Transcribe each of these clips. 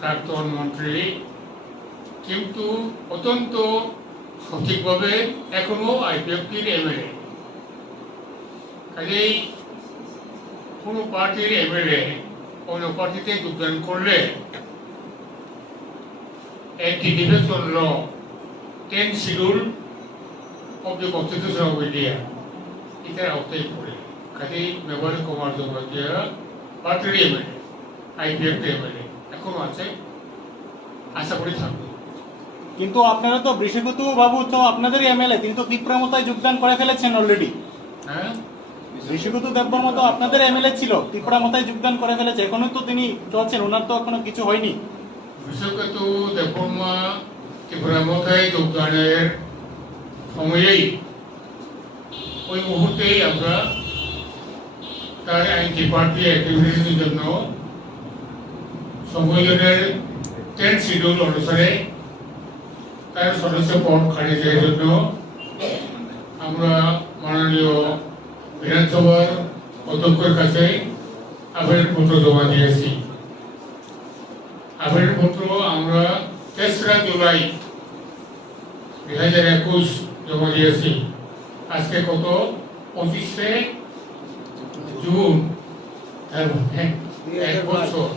প্রাক্তন মন্ত্রী কিন্তু অত্যন্ত সঠিকভাবে এখনো আইপিএফটির এমএলএ। কাজেই কোনো পার্টির এমএলএ অন্য পার্টিতে যোগদান করলে anti defection law 10 schedule of the constitution of India এটার আওতায় পড়ে। কাজেই মেঘালয় কুমার জমাতিয়া পার্টির এমএলএ, আইপিএফটি এমএলএ এখনো আছে, আশা করি থাকবে। কিন্তু আপনারা তো বৃষভূত বাবু তো আপনাদেরই এমএলএ, তিনি তো তীব্রমতায় যোগদান করে ফেলেছেন অলরেডি। হ্যাঁ, ঋষিগত দেববর্মা তো আপনাদের এমএলএ ছিল, তীব্রমতায় যোগদান করে ফেলেছে, এখনো তো তিনি চলছেন, ওনার তো এখনো কিছু হয়নি। ঋষিগত দেববর্মা তীব্রমতায় যোগদানের সময়েই ওই মুহূর্তেই আমরা তার অ্যান্টি পার্টি অ্যাক্টিভিটিসের জন্য সংবিধানের 10 শিডিউল অনুসারে তার সদস্য পদ খারিজের জন্য আমরা মাননীয় বিধানসভার অধ্যক্ষের কাছে আবেদনপত্র জমা দিয়েছি। আবেদনপত্র আমরা 3রা জুলাই 2021 জমা দিয়েছি। আজকে কত 25শে জুন, এক বছর।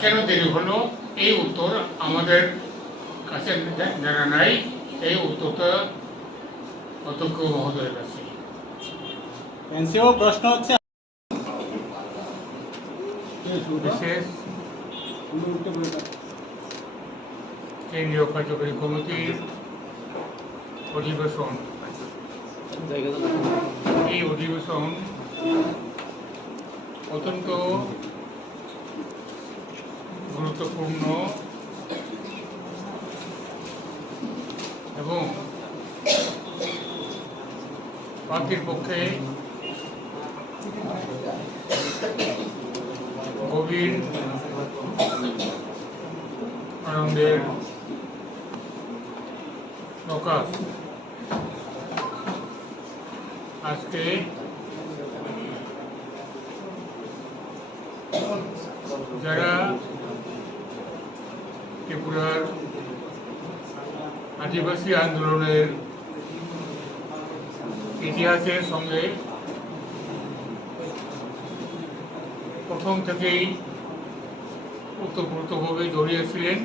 কেন দেরি হলো এই উত্তর আমাদের কাছে জানা নাই, এই উত্তরটা অধ্যক্ষ মহোদয়ের কাছে। এনসিও প্রশ্ন হচ্ছে বিশেষ কেন্দ্রীয় কার্যকরী কমিটির অধিবেশন, এই অধিবেশন অত্যন্ত গুরুত্বপূর্ণ এবং পার্টির পক্ষে গভীর আনন্দের প্রকাশ। আজকে যারা ত্রিপুরার আদিবাসী আন্দোলনের ইতিহাসের সঙ্গে প্রথম থেকেই ওতপ্রোতভাবে জড়িয়েছিলেন,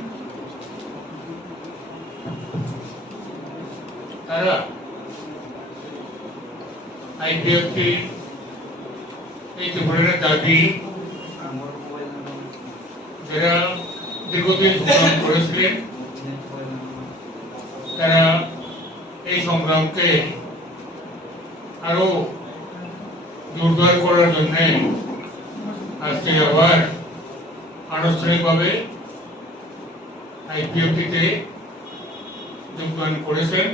তারা আইপিএফটির এই ত্রিপুরার দাবি যারা দীর্ঘদিন সংগ্রাম করেছিলেন, তারা এই সংগ্রামকে আরো জোরদার করার জন্য আজকে আবার আনুষ্ঠানিকভাবে আইপিএফটিতে যোগদান করেছেন।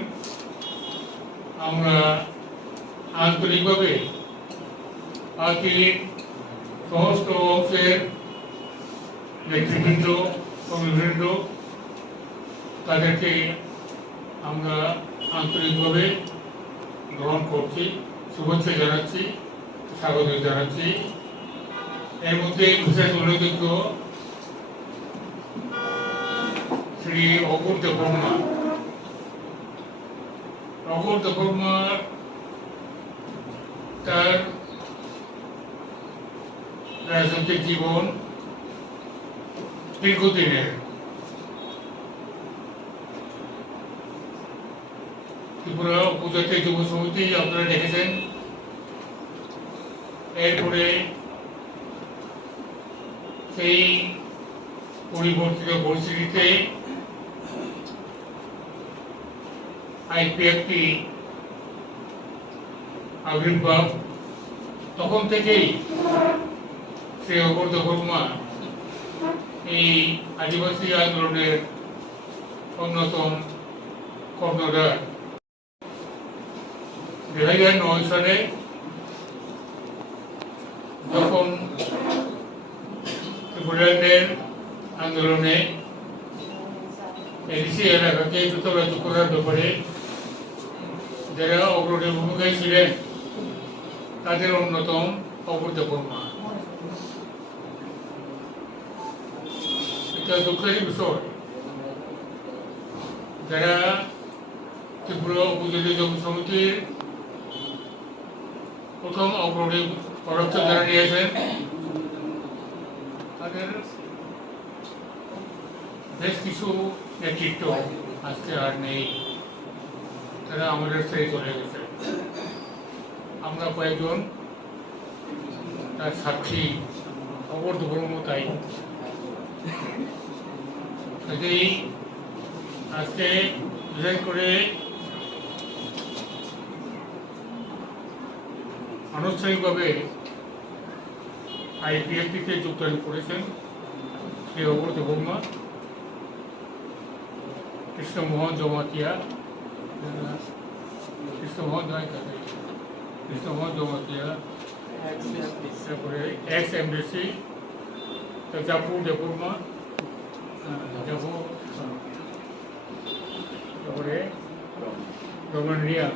আমরা আন্তরিকভাবে পার্টির সমস্ত অংশের নেতৃবৃন্দ, কর্মীবৃন্দ তাদেরকে আমরা আন্তরিকভাবে গ্রহণ করছি, শুভেচ্ছা জানাচ্ছি, স্বাগত জানাচ্ছি। এর মধ্যে বিশেষ উল্লেখযোগ্য শ্রী অঘুর দেববর্মা। অঘুর দেববর্মা তার রাজনৈতিক জীবন দীর্ঘদিনের। ত্রিপুরা উপজাতীয় যুব সমিতি আপনারা দেখেছেন, এরপরে সেই পরিবর্তিত পরিস্থিতিতে আইপিএফটি আবির্ভাব, তখন থেকেই শ্রী অঘুর দেববর্মা এই আদিবাসী আন্দোলনের অন্যতম কর্ণধার। 2009 সালে যখন ত্রিপুরাদের আন্দোলনে এডিসি এলাকাকে দ্রুতগতি করার ব্যাপারে যারা অগ্রণী ভূমিকায় ছিলেন তাদের অন্যতম অঘোর দেববর্মা। এটা দুঃখের বিষয়, যারা ত্রিপুরা উপজাতি জমি সমিতির প্রথম অগ্রণী পদক্ষেপ যারা নিয়েছেন তাদের বেশ কিছু নেতৃত্ব আজকে আর নেই, তারা আমাদের ছেড়ে চলে গেছে। আমরা কয়েকজন তার সাক্ষী, অঘোর দেববর্মা তাই। কাজেই আজকে বিশেষ করে আনুষ্ঠানিকভাবে IPFT-তে যোগদান করেছেন শ্রী অঘোর দেববর্মা, কৃষ্ণমোহন জমাতিয়া, তারপরে এক্স এমডিসি আঘুর দেববর্মা, তারপরে রমণিয়া,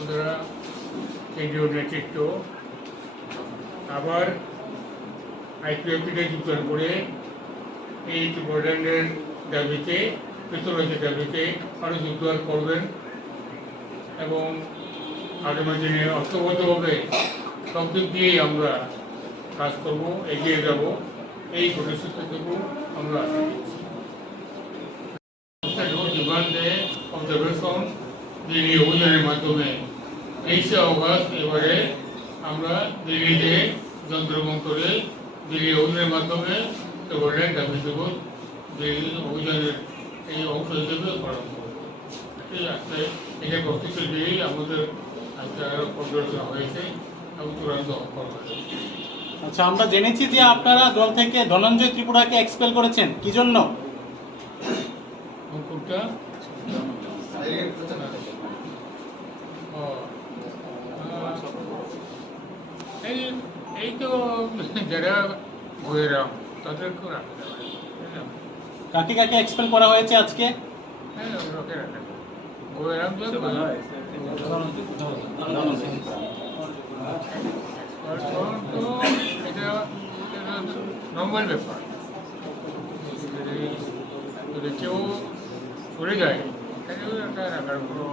ওরা কেন্দ্রীয় নেতৃত্ব আবার IPFT-তে যোগদান করে এই ত্রিপুরাল্যান্ডের দাবিতে, পৃথকরাজ্যের দাবিতে আরও যোগদান করবেন এবং আগামী দিনে ঐক্যবদ্ধভাবে সব দিক দিয়েই আমরা কাজ করব, এগিয়ে যাব, এই প্রতিশ্রুতি থেকে আমরা আশা করছি। ডিমান্ডে অবজারভেশন দিল্লি অভিযানের মাধ্যমে 23 অগস্ট এবারে আমরা দিল্লিতে যন্ত্রমন্ত্রে দিল্লি অভিযানের মাধ্যমে ত্রিপুরাল্যান্ড দাবি দিবস দিল্লি অভিযানের এই অংশ হিসেবে পালন করব। আজকে এটা প্রস্তুতি দিয়েই আমাদের আজকে পর্যালোচনা হয়েছে এবং চূড়ান্ত করা হয়েছে। আচ্ছা, আমরা জেনেছি যে আপনারা দল থেকে ধনঞ্জয় ত্রিপুরাকে এক্সপেল করেছেন, কি জন্য? এই তো যারা ঘুরেরাম তাদেরকে রাখা যাবে। কাকে কাকে এক্সপেল করা হয়েছে আজকে? হ্যাঁ, ওকে রাখা যাবে। ঘুরেরাম তো এটা নর্মাল ব্যাপার, যদি কেউ চলে যায় তাহলে রাখার কোনো